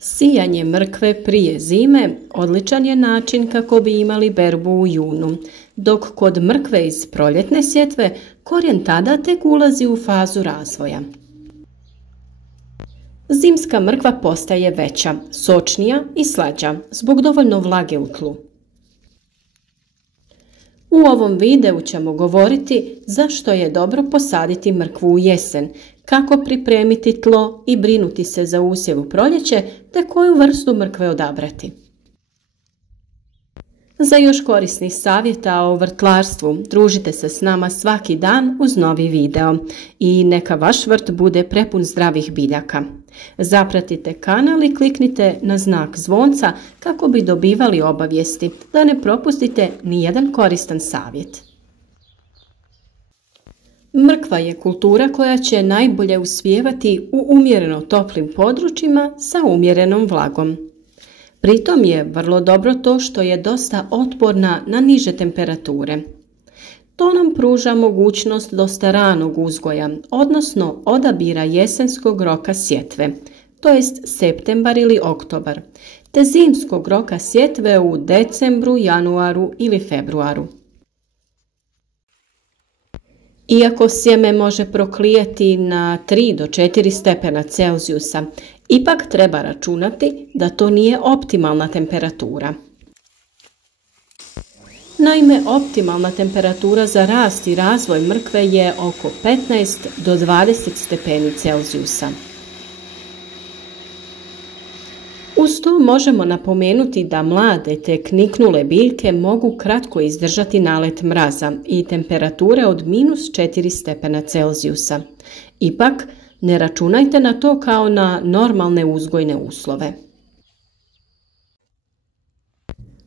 Sijanje mrkve prije zime odličan je način kako bi imali berbu u junu, dok kod mrkve iz proljetne sjetve korijen tada tek ulazi u fazu razvoja. Zimska mrkva postaje veća, sočnija i slađa zbog dovoljno vlage u tlu. U ovom videu ćemo govoriti zašto je dobro posaditi mrkvu u jesen, kako pripremiti tlo i brinuti se za usjev u proljeće, te koju vrstu mrkve odabrati. Za još korisnih savjeta o vrtlarstvu družite se s nama svaki dan uz novi video i neka vaš vrt bude prepun zdravih biljaka. Zapratite kanal i kliknite na znak zvonca kako bi dobivali obavijesti da ne propustite nijedan koristan savjet. Mrkva je kultura koja će najbolje uspijevati u umjereno toplim područjima sa umjerenom vlagom. Pritom je vrlo dobro to što je dosta otporna na niže temperature. To nam pruža mogućnost dosta ranog uzgoja, odnosno odabira jesenskog roka sjetve, to jest septembar ili oktobar, te zimskog roka sjetve u decembru, januaru ili februaru. Iako sjeme može proklijati na 3 do 4 stepena Celzijusa, ipak treba računati da to nije optimalna temperatura. Naime, optimalna temperatura za rast i razvoj mrkve je oko 15 do 20 stepeni Celzijusa. Uz to možemo napomenuti da mlade te niknule biljke mogu kratko izdržati nalet mraza i temperature od -4 stepena Celzijusa. Ipak, ne računajte na to kao na normalne uzgojne uslove.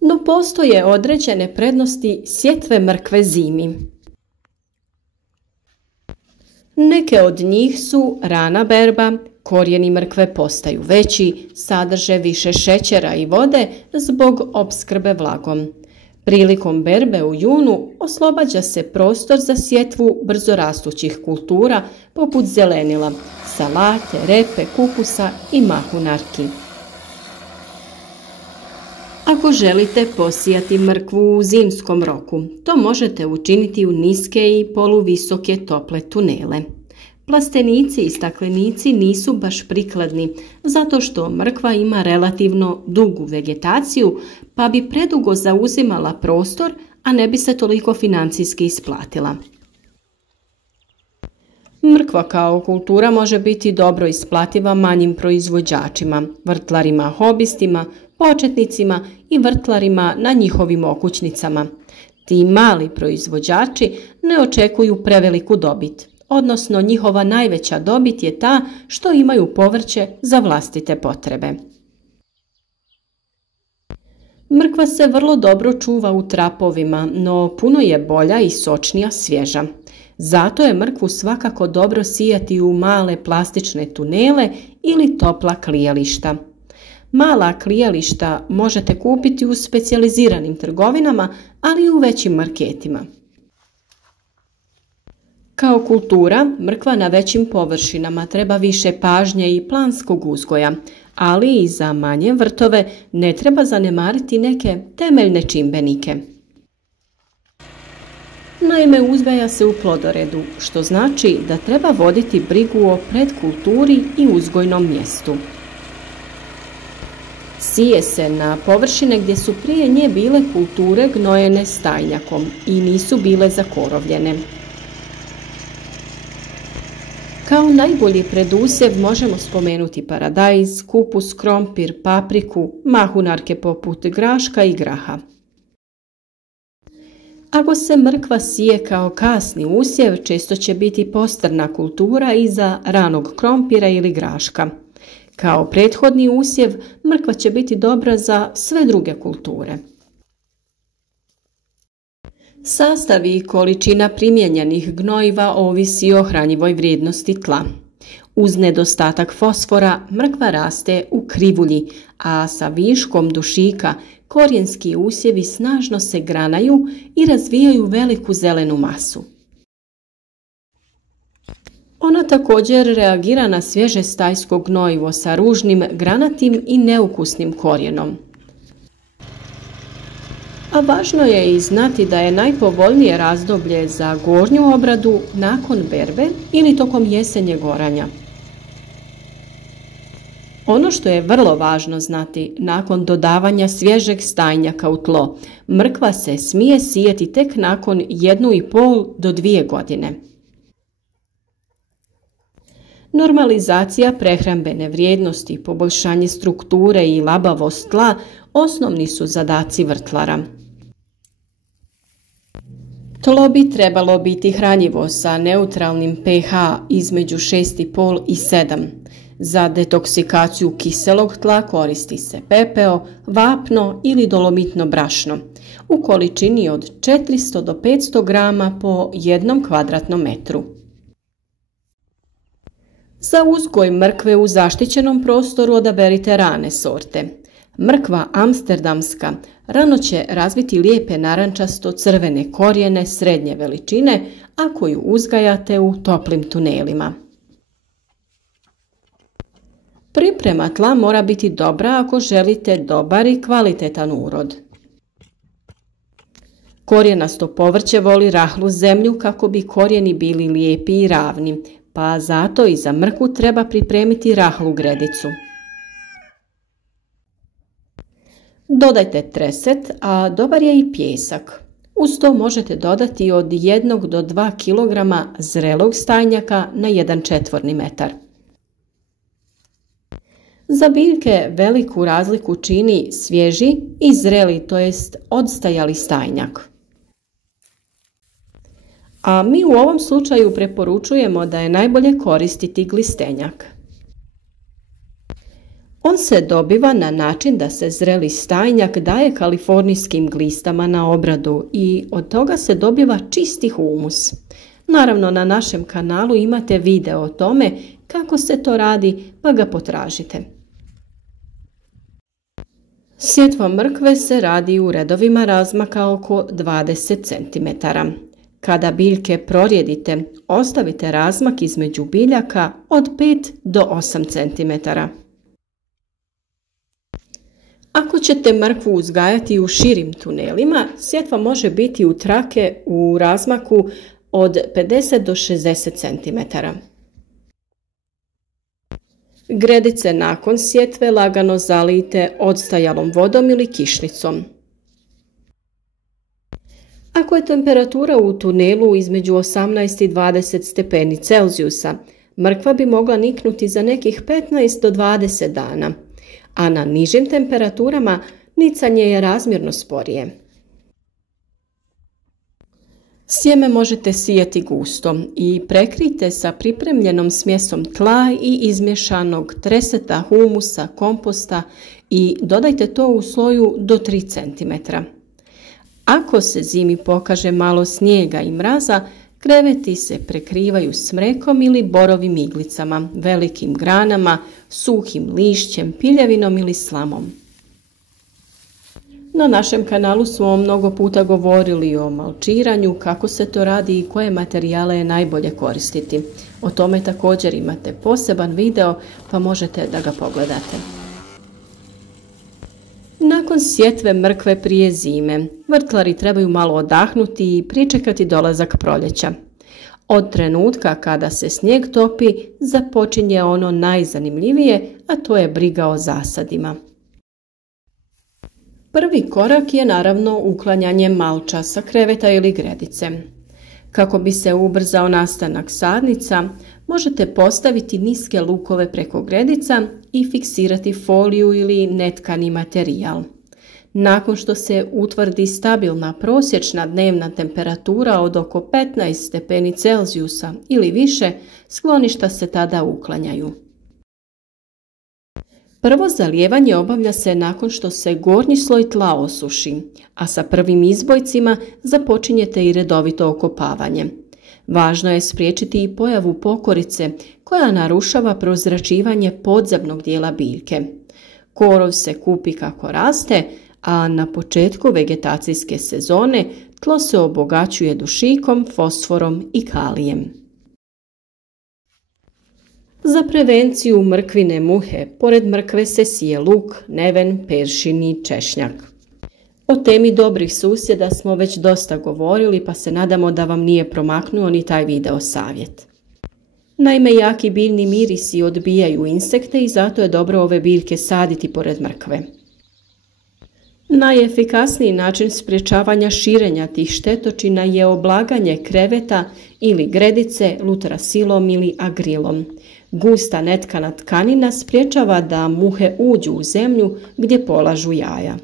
No postoje određene prednosti sjetve mrkve zimi. Neke od njih su rana berba, korijeni mrkve postaju veći, sadrže više šećera i vode zbog opskrbe vlagom. Prilikom berbe u junu oslobađa se prostor za sjetvu brzorastućih kultura poput zelenila, salate, repe, kupusa i mahunarki. Ako želite posijati mrkvu u zimskom roku, to možete učiniti u niske i poluvisoke tople tunele. Plastenici i staklenici nisu baš prikladni, zato što mrkva ima relativno dugu vegetaciju, pa bi predugo zauzimala prostor, a ne bi se toliko financijski isplatila. Mrkva kao kultura može biti dobro isplativa manjim proizvođačima, vrtlarima hobistima, početnicima i vrtlarima na njihovim okućnicama. Ti mali proizvođači ne očekuju preveliku dobit, odnosno njihova najveća dobit je ta što imaju povrće za vlastite potrebe. Mrkva se vrlo dobro čuva u trapovima, no puno je bolja i sočnija svježa. Zato je mrkvu svakako dobro sijati u male plastične tunele ili topla klijališta. Mala klijališta možete kupiti u specijaliziranim trgovinama, ali i u većim marketima. Kao kultura, mrkva na većim površinama treba više pažnje i planskog uzgoja, ali i za manje vrtove ne treba zanemariti neke temeljne čimbenike. Naime, uzgaja se u plodoredu, što znači da treba voditi brigu o predkulturi i uzgojnom mjestu. Sije se na površine gdje su prije nje bile kulture gnojene stajnjakom i nisu bile zakorovljene. Kao najbolji predusjev možemo spomenuti paradajz, kupus, krompir, papriku, mahunarke poput graška i graha. Ako se mrkva sije kao kasni usjev, često će biti postrna kultura iza ranog krompira ili graška. Kao prethodni usjev, mrkva će biti dobra za sve druge kulture. Sastav i količina primijenjenih gnojiva ovisi o hranjivoj vrijednosti tla. Uz nedostatak fosfora mrkva raste u krivulji, a sa viškom dušika korijenski usjevi snažno se granaju i razvijaju veliku zelenu masu. Ona također reagira na svježe stajsko gnojivo sa ružnim, granatim i neukusnim korijenom. A važno je i znati da je najpovoljnije razdoblje za gornju obradu nakon berbe ili tokom jesenjeg oranja. Ono što je vrlo važno znati, nakon dodavanja svježeg stajnjaka u tlo, mrkva se smije sijeti tek nakon 1,5 do 2 godine. Normalizacija prehrambene vrijednosti, poboljšanje strukture i labavost tla osnovni su zadaci vrtlara. Tlo bi trebalo biti hranjivo sa neutralnim pH između 6,5 i 7. Za detoksikaciju kiselog tla koristi se pepeo, vapno ili dolomitno brašno u količini od 400 do 500 grama po 1 kvadratnom metru. Za uzgoj mrkve u zaštićenom prostoru odaberite rane sorte. Mrkva amsterdamska rano će razviti lijepe narančasto-crvene korijene srednje veličine ako ju uzgajate u toplim tunelima. Priprema tla mora biti dobra ako želite dobar i kvalitetan urod. Korijenasto povrće voli rahlu zemlju kako bi korijeni bili lijepi i ravni, pa zato i za mrkvu treba pripremiti rahlu gredicu. Dodajte treset, a dobar je i pijesak. Uz to možete dodati od 1 do 2 kg zrelog stajnjaka na 1 četvorni metar. Za biljke veliku razliku čini svježi i zreli, to jest odstajali stajnjak. A mi u ovom slučaju preporučujemo da je najbolje koristiti glistenjak. On se dobiva na način da se zreli stajnjak daje kalifornijskim glistama na obradu i od toga se dobiva čisti humus. Naravno, na našem kanalu imate video o tome kako se to radi, pa ga potražite. Sjetva mrkve se radi u redovima razmaka oko 20 cm. Kada biljke prorijedite, ostavite razmak između biljaka od 5 do 8 cm. Ako ćete mrkvu uzgajati u širim tunelima, sjetva može biti u trake u razmaku od 50 do 60 cm. Gredice nakon sjetve lagano zalijte odstajalom vodom ili kišnicom. Ako je temperatura u tunelu između 18 i 20 stepeni Celzijusa, mrkva bi mogla niknuti za nekih 15 do 20 dana, a na nižim temperaturama nicanje je razmjerno sporije. Sjeme možete sijati gusto i prekrijte sa pripremljenom smjesom tla i izmješanog treseta, humusa, komposta i dodajte to u sloju do 3 cm. Ako se zimi pokaže malo snijega i mraza, kreveti se prekrivaju smrekom ili borovim iglicama, velikim granama, suhim lišćem, piljevinom ili slamom. Na našem kanalu smo mnogo puta govorili o malčiranju, kako se to radi i koje materijale je najbolje koristiti. O tome također imate poseban video, pa možete da ga pogledate. Nakon sjetve mrkve prije zime, vrtlari trebaju malo odahnuti i pričekati dolazak proljeća. Od trenutka kada se snijeg topi, započinje ono najzanimljivije, a to je briga o zasadima. Prvi korak je naravno uklanjanje malča sa kreveta ili gredice. Kako bi se ubrzao nastanak sadnica, možete postaviti niske lukove preko gredica i fiksirati foliju ili netkani materijal. Nakon što se utvrdi stabilna prosječna dnevna temperatura od oko 15 stepeni Celzijusa ili više, skloništa se tada uklanjaju. Prvo zalijevanje obavlja se nakon što se gornji sloj tla osuši, a sa prvim izbojcima započinjete i redovito okopavanje. Važno je spriječiti i pojavu pokorice koja narušava prozračivanje podzemnog dijela biljke. Korov se kupi kako raste, a na početku vegetacijske sezone tlo se obogaćuje dušikom, fosforom i kalijem. Za prevenciju mrkvine muhe, pored mrkve se sije luk, neven, peršin i češnjak. O temi dobrih susjeda smo već dosta govorili, pa se nadamo da vam nije promaknuo ni taj video savjet. Naime, jaki biljni mirisi odbijaju insekte i zato je dobro ove biljke saditi pored mrkve. Najefikasniji način sprječavanja širenja tih štetočina je oblaganje kreveta ili gredice lutrasilom ili agrilom. Gusta netkana tkanina sprječava da muhe uđu u zemlju gdje polažu jaja.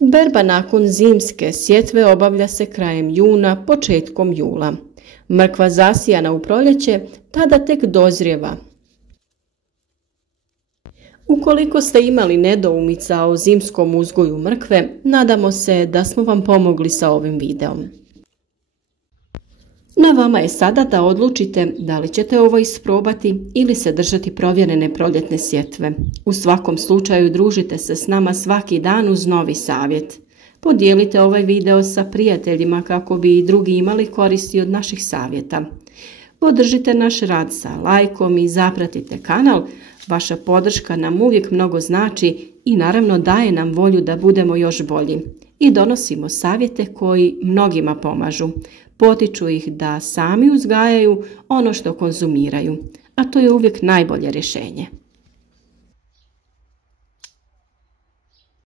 Berba nakon zimske sjetve obavlja se krajem juna, početkom jula. Mrkva zasijana u proljeće tada tek dozrijeva. Ukoliko ste imali nedoumica o zimskom uzgoju mrkve, nadamo se da smo vam pomogli sa ovim videom. Na vama je sada da odlučite da li ćete ovo isprobati ili se držati provjerene proljetne sjetve. U svakom slučaju družite se s nama svaki dan uz novi savjet. Podijelite ovaj video sa prijateljima kako bi i drugi imali koristi od naših savjeta. Podržite naš rad sa lajkom i zapratite kanal. Vaša podrška nam uvijek mnogo znači i naravno daje nam volju da budemo još bolji. I donosimo savjete koji mnogima pomažu. Potiču ih da sami uzgajaju ono što konzumiraju, a to je uvijek najbolje rješenje.